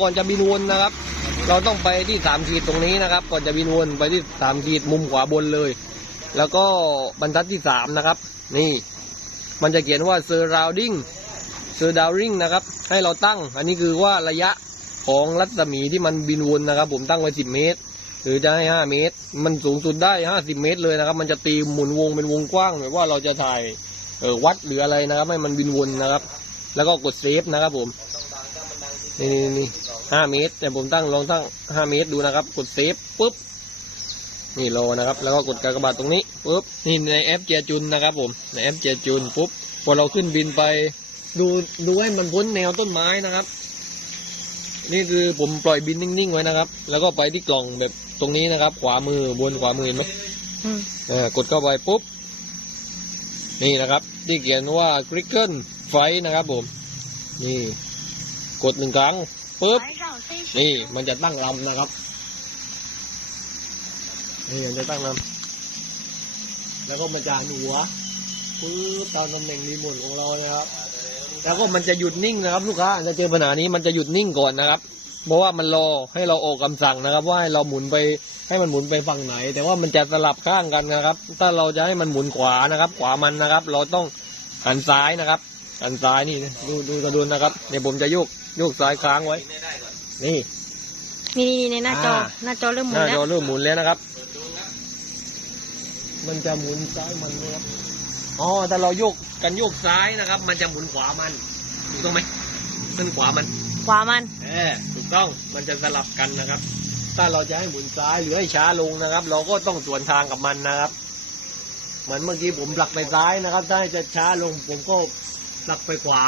ก่อนจะบินวนนะครับ เราต้องไปที่สามขีดตรงนี้นะครับ ก่อนจะบินวนไปที่สามขีดมุมขวาบนเลย แล้วก็บรรทัดที่สามนะครับ นี่ มันจะเขียนว่า surrounding surrounding นะครับ ให้เราตั้ง อันนี้คือว่าระยะของรัศมีที่มันบินวนนะครับ ผมตั้งไว้สิบเมตร หรือจะให้ห้าเมตร มันสูงสุดได้ห้าสิบเมตรเลยนะครับ มันจะตีหมุนวงเป็นวงกว้างแบบว่าเราจะถ่ายเออวัดหรืออะไรนะครับ ให้มันบินวนนะครับ แล้วก็กดเซฟนะครับผม นี่นี่นี่ ห้าเมตรแต่ผมตั้งลองตั้งห้าเมตรดูนะครับ กดเซฟปุ๊บนี่รอนะครับ แล้วก็กดกากบาทตรงนี้ปุ๊บนี่ในแอปเจียจุนนะครับ ผมในแอปเจียจุนปุ๊บพอเราขึ้นบินไป ดูดูให้มันพ้นแนวต้นไม้นะครับ นี่คือผมปล่อยบินนิ่งๆไว้นะครับ แล้วก็ไปที่กล่องแบบตรงนี้นะครับ ขวามือบนขวามือเห็นไหมอืมเออกดเข้าไปปุ๊บนี่นะครับ ที่เขียนว่า c r i c k e n Flight นะครับ ผม นี่ กดหนึ่งครั้ง ปุ๊บนี่มันจะตั้งลำนะครับนี่มันจะตั้งลำแล้วก็มันจะหันหัวปุ๊บตามตำแหน่งรีโมทของเรานะครับ แล้วก็มันจะหยุดนิ่งนะครับ ลูกค้าจะเจอปัญหานี้มันจะหยุดนิ่งก่อนนะครับเพราะว่ามันรอให้เราออกคำสั่งนะครับ ว่าให้เราหมุนไปให้มันหมุนไปฝั่งไหน แต่ว่ามันจะสลับข้างกันนะครับ ถ้าเราจะให้มันหมุนขวานะครับ ขวามันนะครับ เราต้องหันซ้ายนะครับหันซ้ายนี่ดูดูกระดุนนะครับเดี๋ยวผมจะโยก โยกซ้ายค้างไว้ นี่ นี่นี่ในหน้าจอ อ่า หน้าจอเริ่มหหมุนน้าแล้จวอเริ่มหมุนแล้วนะครับ มันจะหมุนซ้ายมันนะครับ อ๋อถ้าเราโยกกันโยกซ้ายนะครับ มันจะหมุนขวามัน ถูกต้องไหมขึ้นขวามัน ขวามัน เออถูกต้อง มันจะสลับกันนะครับ ถ้าเราจะให้หมุนซ้ายหรือให้ช้าลงนะครับ เราก็ต้องสวนทางกับมันนะครับ เหมือนเมื่อกี้ผมผลักไปซ้ายนะครับ ถ้าให้จะช้าลงผมก็ผลักไปขวา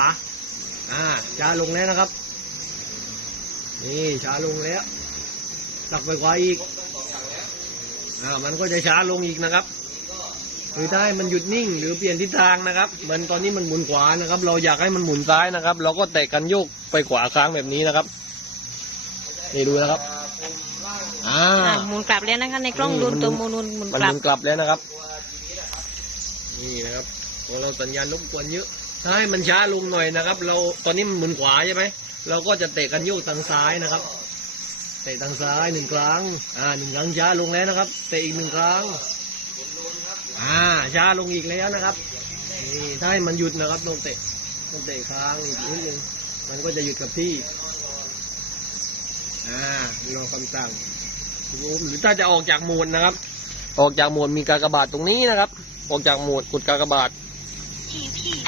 อ่าช้าลงแล้วนะครับ นี่ช้าลงแล้วผลักไปขวาอีกอ่ามันก็จะช้าลงอีกนะครับหรือถ้าให้มันหยุดนิ่งหรือเปลี่ยนทิศทางนะครับเหมือนตอนนี้มันหมุนขวานะครับ เราอยากให้มันหมุนซ้ายนะครับ เราก็แตะกันโยกไปขวาค้างแบบนี้นะครับนี่ดูนะครับอ่าอ่าหมุนกลับแล้วนะคะในกล้องนี่ดูมันตัวหมุนหมุนหมุนมันกหลับมุนกลับแล้วนะครับ นี่นะครับพอเราสัญญาณรบกวนเยอะ ถ้าให้มันช้าลงหน่อยนะครับ เราตอนนี้มันหมุนขวาใช่ไหมเราก็จะเตะกันโยกทางซ้ายนะครับ เตะทางซ้ายหนึ่งครั้ง อ่าหนึ่งครั้งช้าลงแล้วนะครับ เตะอีกหนึ่งครั้ง อ่าช้าลงอีกแล้วนะครับนี่ถ้าให้มันหยุดนะครับต้องเตะต้องเตะค้างอีกนิดนึงมันก็จะหยุดกับที่ อ่ารอคำสั่งหรือถ้าจะออกจากโหมดนะครับ ออกจากโหมดมีกากบาทตรงนี้นะครับ ออกจากโหมดกดกากบาท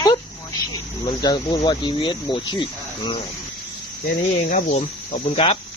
ปุ๊บ มันจะพูดว่า GPS โหมดชื่ออืมแค่นี้เองครับผม ขอบคุณครับ